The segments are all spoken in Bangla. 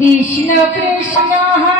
कृष्ण कृष्ण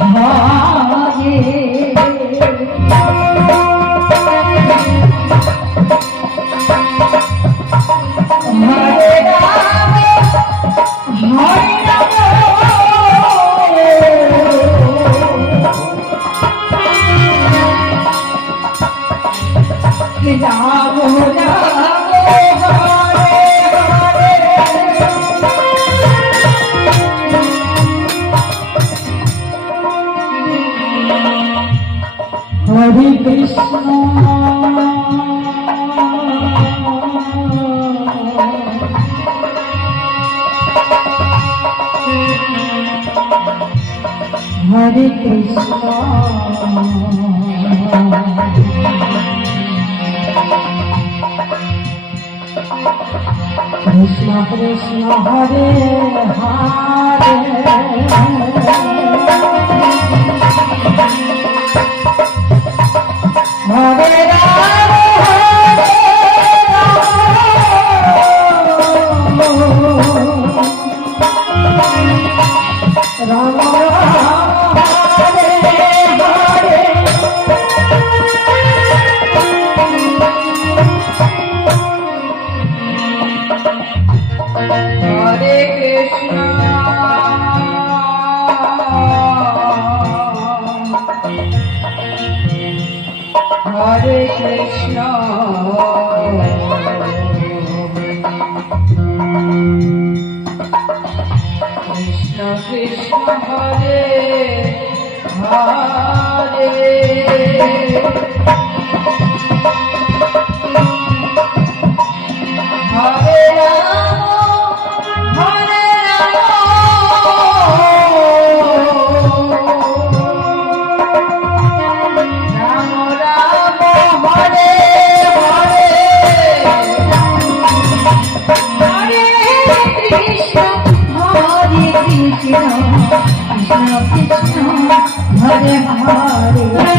भागे Krishna Krishna Hare Hare Krishna Hare Hare Hare Rama Hare Hare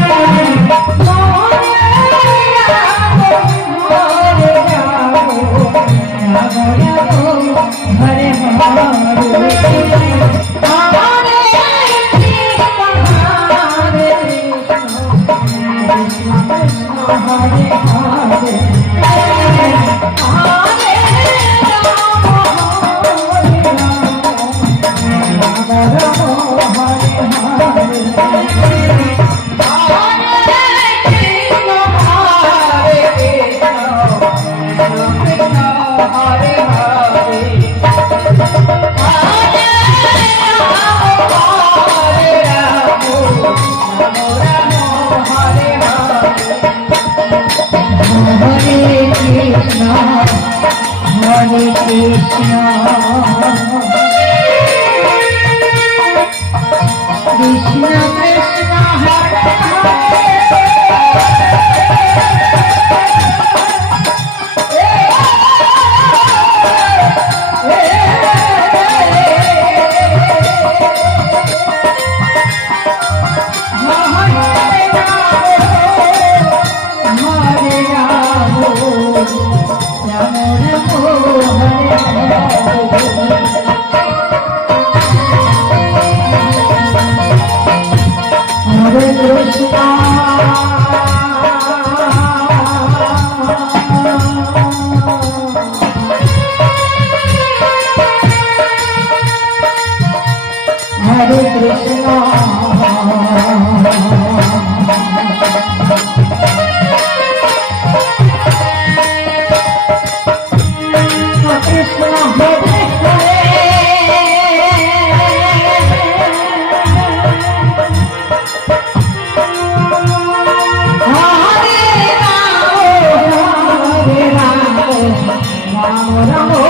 amor.